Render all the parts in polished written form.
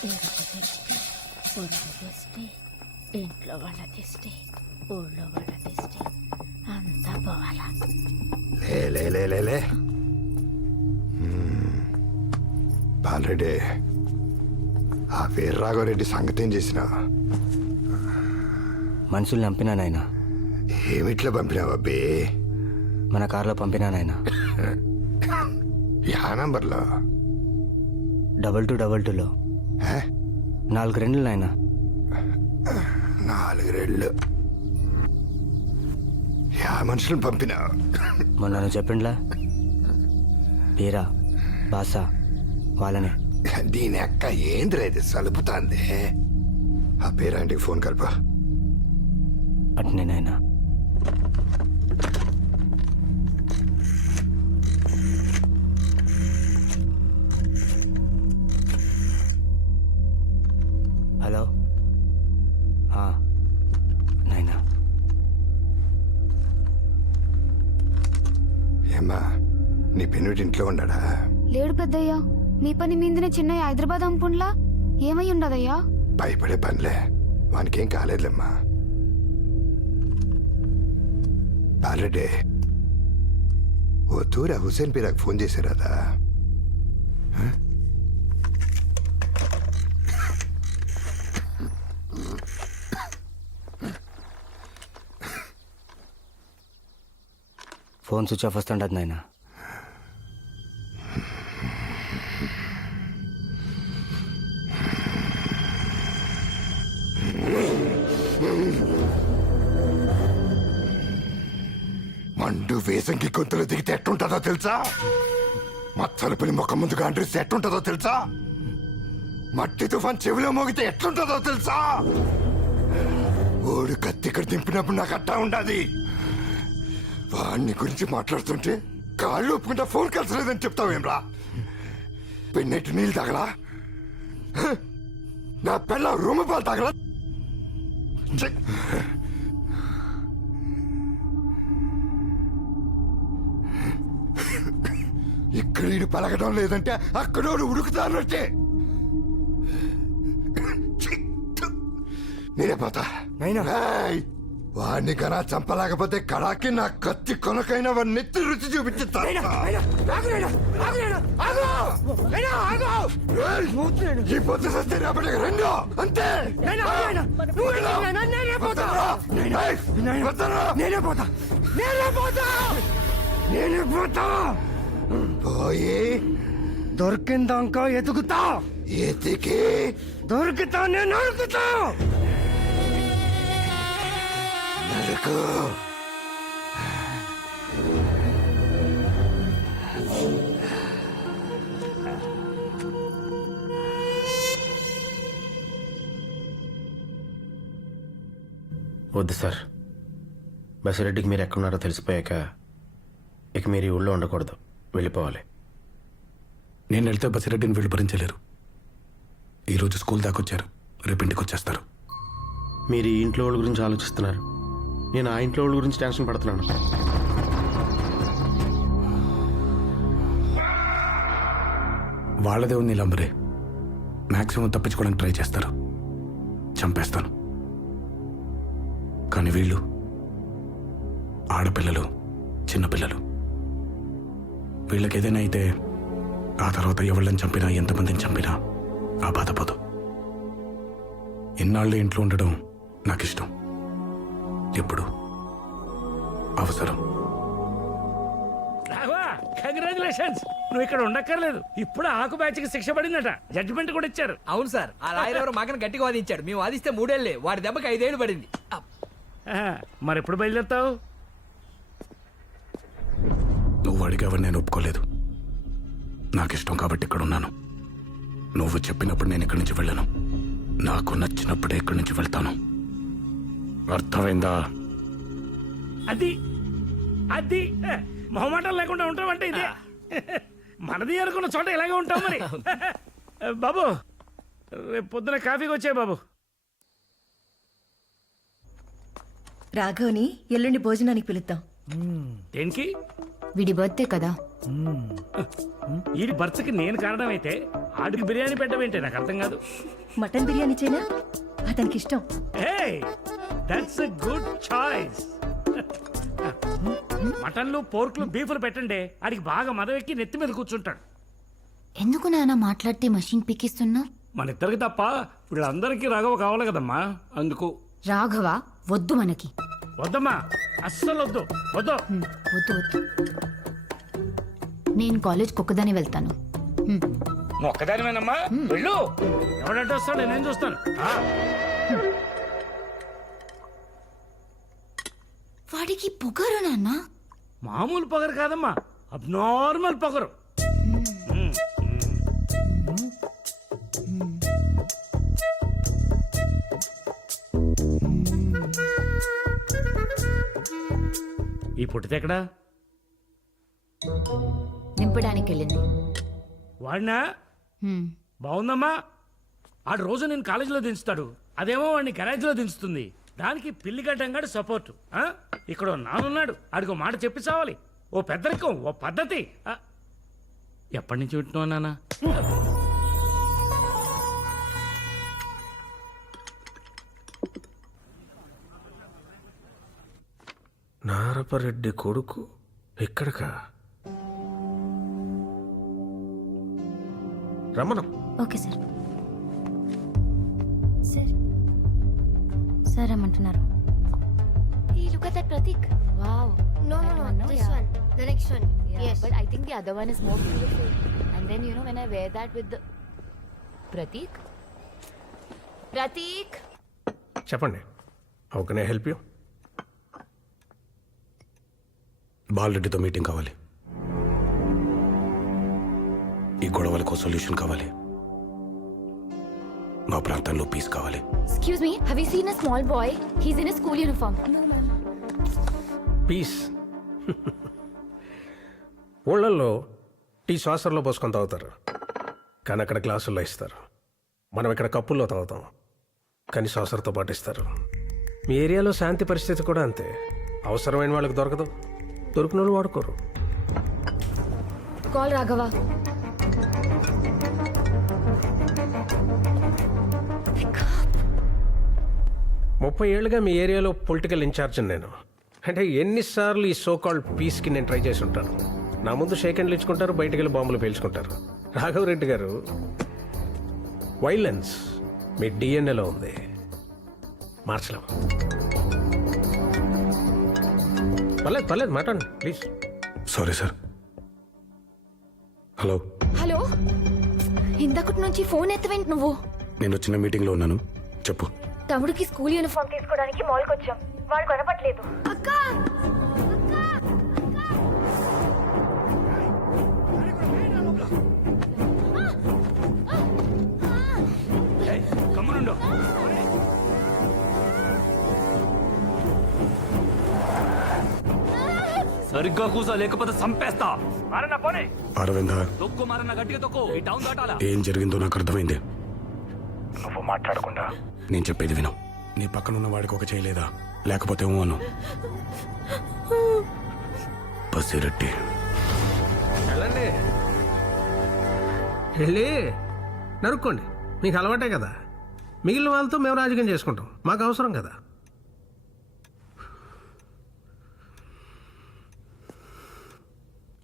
పొరుగు దిష్టి, ఇంట్లో వాళ్ళ దిష్టి, ఊళ్ళో వాళ్ళ దిష్టి అంతా పోవాలా. లే బాలరెడ్డి, ఆ వీర్రాఘవరెడ్డి సంగతి ఏం చేసినా? మనుషుల్ని చంపినా నాయనా. ఏమిట్లా పంపినావు అబ్బే? మన కారులో పంపినా నాయనా. యా నంబర్లో? 2222లో. 4 రెండ్లు నాయనా. 4 రెళ్ళు. యా మనుషులను పంపినావు? మొన్న నువ్వు చెప్పిండ్లా పీరా బాసా వాళ్ళనే. దీని అక్క ఏంద్రా ఇది సలుపుతాంది? ఆ పేరాంటికి ఫోన్ కలపా. అట్నే నాయనా. హలో నాయనా. ఏమ్మా, నీ పెన్నుటి ఇంట్లో ఉన్నాడా? లేడు పెద్దయ్యా. మీ పని మీందిన చిన్నయ్య హైదరాబాద్ అంపుండ్లా ఏమై ఉండదయ్యా? భయపడే పనిలే, వానికేం కాలేదులేమ్మా. బాలరెడ్డి, ఓ తూరా హుసేన్ పీరాకు ఫోన్ చేశారదా? ఫోన్ స్విచ్ ఆఫ్ వస్తుండదు నాయనా. మండు వేసంకి గొంతులు దిగితే ఎట్టుంటుందో తెలుసా? మచ్చల పిల్లి ముఖం ముందుగా అండ్రిస్తే ఎట్టుంటుందో తెలుసా? మట్టి తుఫాన్ చెవిలో మోగితే ఎట్లుంటుందో తెలుసా? ఓడు కత్తి ఇక్కడ దింపినప్పుడు నాకు అట్టా ఉండాది. వాడిని గురించి మాట్లాడుతుంటే కాళ్ళు ఒప్పుకుంటా ఫోన్ కలిసలేదని చెప్తావేమ్రా? పెన్నెట్టు నీళ్ళు తాగలా? నా పిల్ల రూమ్ పాలు తాగలా? ఇక్కడ ఈడు పలకడం లేదంటే అక్కడోడు ఉడుకుతానంటే నేనే పోతా. ఏయ్, వాడిని కన్నా చంపలేకపోతే కడాకి నా కత్తి కొనకైనా వాడిని నెత్తి రుచి చూపించుతా. ఈ పొద్దు సస్తే రేపటికి రెండో అంతే. పోయి దొరికిందాక ఎతుకుతా. ఎతికి దొరికితా నేను నరుకుతా. నరకు. వద్దు సార్, బసిరెడ్డికి మీరు ఎక్కడున్నారో తెలిసిపోయాక ఇక మీరు ఈ ఊళ్ళో ఉండకూడదు, వెళ్ళిపోవాలి. నేను వెళ్తే బసిరెడ్డిని వీళ్ళు భరించలేరు. ఈరోజు స్కూల్ దాకా వచ్చారు, రేపు ఇంటికి వచ్చేస్తారు. మీరు ఈ ఇంట్లో వాళ్ళ గురించి ఆలోచిస్తున్నారు, నేను ఆ ఇంట్లో వాళ్ళ గురించి టెన్షన్ పడుతున్నాను. వాళ్ళదే ఉంది లంబరే. మ్యాక్సిమం తప్పించుకోవడానికి ట్రై చేస్తారు, చంపేస్తాను. కానీ వీళ్ళు ఆడపిల్లలు, చిన్నపిల్లలు. వీళ్ళకి ఏదైనా అయితే ఆ తర్వాత ఎవళ్ళని చంపినా, ఎంతమందిని చంపినా ఆ బాధపోదు. ఇన్నాళ్ళు ఇంట్లో ఉండడం నాకు ఇష్టం. ఎప్పుడు అవసరం. కంగ్రాచులేషన్స్, నువ్వు ఇక్కడ ఉండక్కర్లేదు. ఇప్పుడు ఆకు బ్యాచ్కి శిక్ష పడిందట, జడ్జిమెంట్ కూడా ఇచ్చారు. అవును సార్, ఆ లాయర్ ఎవరు మాకని గట్టిగా వాదించాడు. మేము వాదిస్తే 3 ఏళ్లే, వాడి దెబ్బకి 5 ఏళ్ళు పడింది. మరి ఎప్పుడు బయలుదేరుతావు? నువ్వు అడిగావని నేను ఒప్పుకోలేదు. నాకు ఇష్టం కాబట్టి ఇక్కడ ఉన్నాను. నువ్వు చెప్పినప్పుడు నేను ఇక్కడి నుంచి వెళ్ళను. నాకు నచ్చినప్పుడే ఇక్కడి నుంచి వెళ్తాను. అర్థమైందా? అది అది మొహమాటం లేకుండా ఉంటామంటే ఇదే. మనది అనుకున్న చోట ఇలాగే ఉంటాం మరి. బాబు, రేపు పొద్దున కాఫీకి వచ్చాయి బాబు. రాఘవ్ని ఎల్లుండి భోజనానికి పిలుద్దాం. దేనికి? వీడి బర్త్డే కదా. ఈ బర్త్కి నేను కారణమైతే ఆడికి బిర్యానీ పెట్టవేంటి నాకు అర్థం కాదు. మటన్ బిర్యానీ చేయనా అతనికి ఇష్టం. Hey that's a good choice. మటన్లు పోర్కులు బీఫ్లు పెట్టండి, ఆడికి బాగా మదవెక్కి నెత్తి మీద కూర్చుంటాడు. ఎందుకు నాన్న మాట్లాడితే మషిన్ పిక్కిస్తున్నా? మన ఇద్దరికి తప్ప వీళ్ళందరికీ రాఘవ కావాలి కదమ్మా, అందుకు. రాఘవ వద్దు మనకి. వద్దమ్మా, అస్సలు వద్దు వద్దు. వద్దు వద్దు. నేను కాలేజ్కి ఒక్కదానే వెళ్తాను. ఒక్కదానివేనమ్మా, వెళ్ళు. ఎవడంటే వస్తాడు, నేను చూస్తాను. వాడికి పొగరు నాన్న. మామూలు పొగరు కాదమ్మా, అబ్నార్మల్ పొగరు. ఈ పుట్టితెక్కడా? నింపడానికి వెళ్ళింది. వాడినా? బాగుందమ్మా. ఆడు రోజు నేను కాలేజీలో దించుతాడు, అదేమో వాడిని గరాజ్లో దించుతుంది. దానికి పిల్లి గడ్డంగాడు సపోర్టు. ఇక్కడ నానున్నాడు, ఆడికి మాట చెప్పి చావాలి. ఓ పెద్దరికం, ఓ పద్ధతి. ఎప్పటి నుంచి వింటున్నావు నాన్న? నారపరెడ్డి కొడుకు ఎక్కడికా? రమ్మను. Okay sir. సార్ సార్ ఏమంటున్నారు? Look at that Pratik. Wow. No, this yeah. one. The next one. Yeah, Yes. but I think the other one is more beautiful. And then you know when I wear that with the Pratik. Pratik. చెప్పండి. How can I help you? బాలరెడ్డితో meeting కావాలి. ఈ గొడవలకు solution కావాలి. మా ప్రాంతంలో piece కావాలి. Excuse me, have you seen a small boy? He's in a school uniform. పీస్. ఊళ్ళల్లో టీ శ్వాసంలో పోసుకొని తాగుతారు, కానీ అక్కడ గ్లాసుల్లో ఇస్తారు. మనం ఇక్కడ కప్పుల్లో తాగుతాం, కానీ శ్వాసంతో పాటు ఇస్తారు. మీ ఏరియాలో శాంతి పరిస్థితి కూడా అంతే. అవసరమైన వాళ్ళకి దొరకదు, దొరికిన వాళ్ళు వాడుకోరు. Call Raghava. 30 ఏళ్ళుగా మీ ఏరియాలో పొలిటికల్ ఇన్ఛార్జ్ నేను. అంటే ఎన్నిసార్లు ఈ సో కాల్డ్ పీస్కి నేను ట్రై చేసి ఉంటాను. నా ముందు షేక్ హ్యాండ్లు ఇచ్చుకుంటారు, బయటికి వెళ్ళి బాంబులు పేల్చుకుంటారు. రాఘవరెడ్డి గారు, వైలెన్స్ మీ డిఎన్ఏలో ఉంది, మార్చలేం. పర్లేదు మాట్లాడండి please. Sorry sir. Hello. Hello, ఇంతకటి నుంచి ఫోన్ ఎత్తవేంటి నువ్వు? నేను చిన్న మీటింగ్లో ఉన్నాను, చెప్పు. తమ్ముడికి స్కూల్ యూనిఫామ్ తీసుకోవడానికి మాల్కి వచ్చాం, వాడు కనపట్లేదు. అక్క కమ్మునుండు. సరిగ్గా కూసా, లేకపోతే సంపేస్తా. అరవింద, తొక్కు మారన్న గట్టిగా తొక్కు. ఈ టౌన్ దాటాలా? ఏం జరిగిందో నాకు అర్థమైంది. నువ్వు మాట్లాడకుండా నేను చెప్పేది విను. నీ పక్కనున్న వాడికి ఒక చేయలేదా? లేకపోతే అను. పసిరెడ్డి వెళ్ళండి, వెళ్ళి నరుక్కోండి. మీకు అలవాటే కదా. మిగిలిన వాళ్ళతో మేము రాజకీయం చేసుకుంటాం, మాకు అవసరం కదా.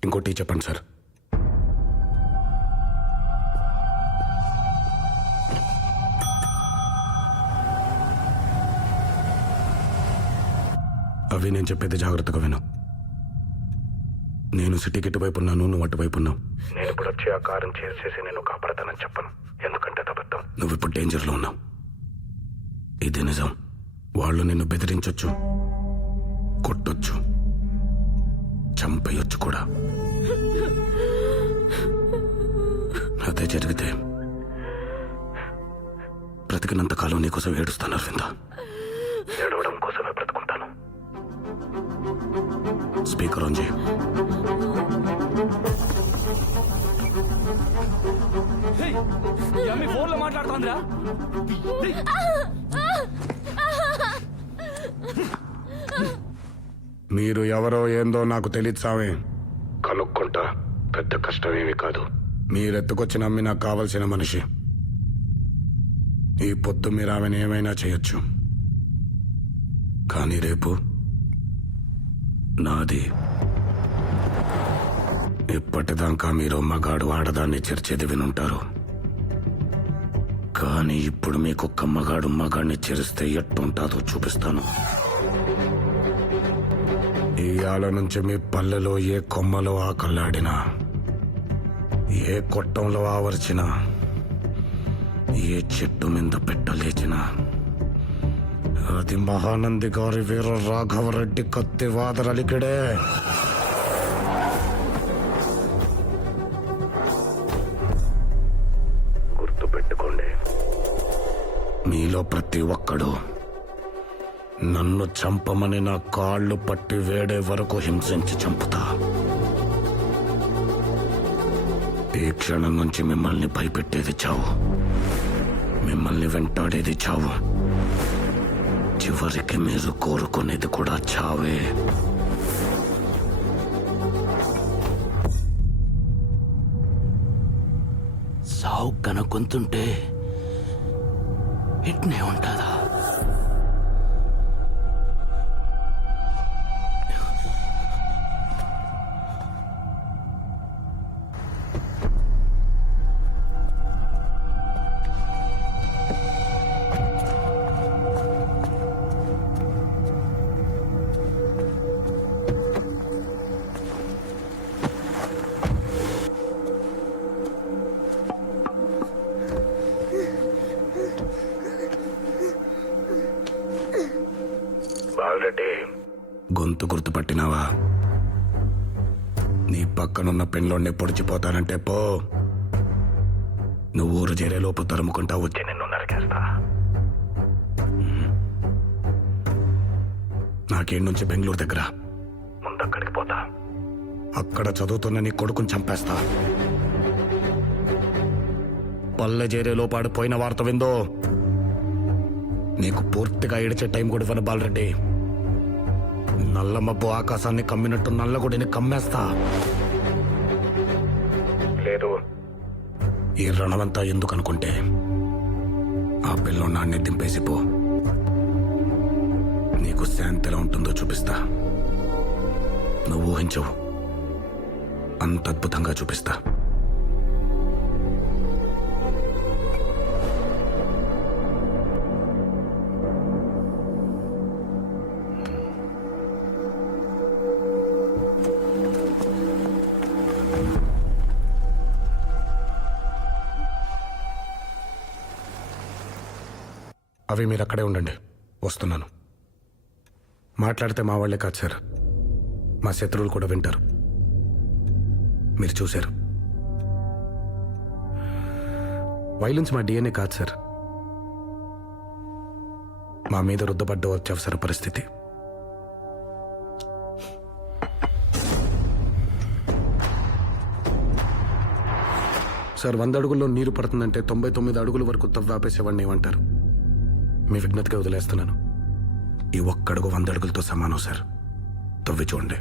ఇంకోటి చెప్పండి సార్. అవి నేను చెప్పేది జాగ్రత్తగా విను. నేను సిటీకి ఇటువైపు ఉన్నాను, నువ్వు అటువైపు ఉన్నావు. నేను ఇప్పుడు వచ్చి ఆ కారం చేసేసి నేను కాపాడతానని చెప్పను, ఎందుకంటే అబద్ధం. నువ్వు ఇప్పుడు డేంజర్లో ఉన్నావు, ఇది నిజం. వాళ్ళు నిన్ను బెదిరించొచ్చు, కొట్టొచ్చు, చంపేయొచ్చు కూడా. అదే జరిగితే బ్రతికినంత కాలం నీకోసం ఏడుస్తాను అరవింద. ఏడవడం కోసమే బ్రతుకుంటాను. స్పీకర్ ఆన్ చేయి. ఫోన్ లో మాట్లాడుతుందిరా. మీరు ఎవరో ఏందో నాకు తెలియదు సామే. కనుక్కుంటా, పెద్ద కష్టమేమీ కాదు. మీరెత్తుకొచ్చి నమ్మి నాకు కావలసిన మనిషి. ఈ పొద్దు మీరు ఆమెను ఏమైనా చేయొచ్చు, కానీ రేపు నాది. ఇప్పటిదాకా మీరు మగాడు ఆడదాన్ని చేర్చేది వినుంటారు, కానీ ఇప్పుడు మీకొక్క మగాడు మగాడిని చేరిస్తే ఎట్టుంటాదో చూపిస్తాను. ఇయాల నుంచి మీ పల్లెలో ఏ కొమ్మలో ఆకల్లాడినా, ఏ కొట్టంలో ఆవర్చినా, ఏ చెట్టు మీద పెట్టలేచినా అది మహానంది గారి వీర రాఘవరెడ్డి కత్తి వాదరలికిడే. గుర్తుపెట్టుకోండి, మీలో ప్రతి ఒక్కడు నన్ను చంపమని నా కాళ్ళు పట్టి వేడే వరకు హింసించి చంపుతా. ఈ క్షణం నుంచి మిమ్మల్ని భయపెట్టేది చావు, మిమ్మల్ని వెంటాడేది చావు, చివరికి మీరు కోరుకునేది కూడా చావే. సావు కనుక్కుంటుంటే ఇట్నే ఉంటుందా? గొంతు గుర్తుపట్టినావా? నీ పక్కనున్న పెన్లోనే పొడిచిపోతానంటే పో. నువ్వు ఊరు చేరేలోపు తరుముకుంటా వచ్చి నిన్ను నరికేస్తా. నాకేం నుంచి బెంగళూరు దగ్గర, ముందక్కడికి పోతా. అక్కడ చదువుతున్న నీ కొడుకుని చంపేస్తా. పల్లె చేరేలోపు ఆడిపోయిన వార్త విందో నీకు పూర్తిగా ఏడిచే టైం కూడా ఇవ్వను బాలరెడ్డి. నల్ల మబ్బు ఆకాశాన్ని కమ్మినట్టు నల్లగుడిని కమ్మేస్తా. లేదు, ఈ రణమంతా ఎందుకు అనుకుంటే ఆ పిల్లోన్నాన్ని దింపేసిపో. నీకు శాంతి ఎలా ఉంటుందో చూపిస్తా. నువ్వు ఊహించవు, అంత అద్భుతంగా చూపిస్తా. అవి మీరు అక్కడే ఉండండి, వస్తున్నాను. మాట్లాడితే మా వాళ్ళే కాదు సార్, మా శత్రువులు కూడా వింటారు. మీరు చూశారు, వైలెన్స్ మా డిఎన్ఏ కాదు సార్, మా మీద రుద్దపడ్డ అత్యవసర పరిస్థితి. సార్, 100 అడుగుల్లో నీరు పడుతుందంటే 99 అడుగుల వరకు తవ్వాపేసేవాడిని ఏమంటారు? మీ విజ్ఞతగా వదిలేస్తున్నాను. ఈ ఒక్కడుగు 100 అడుగులతో సమానం సార్. తవ్వి చూడండి.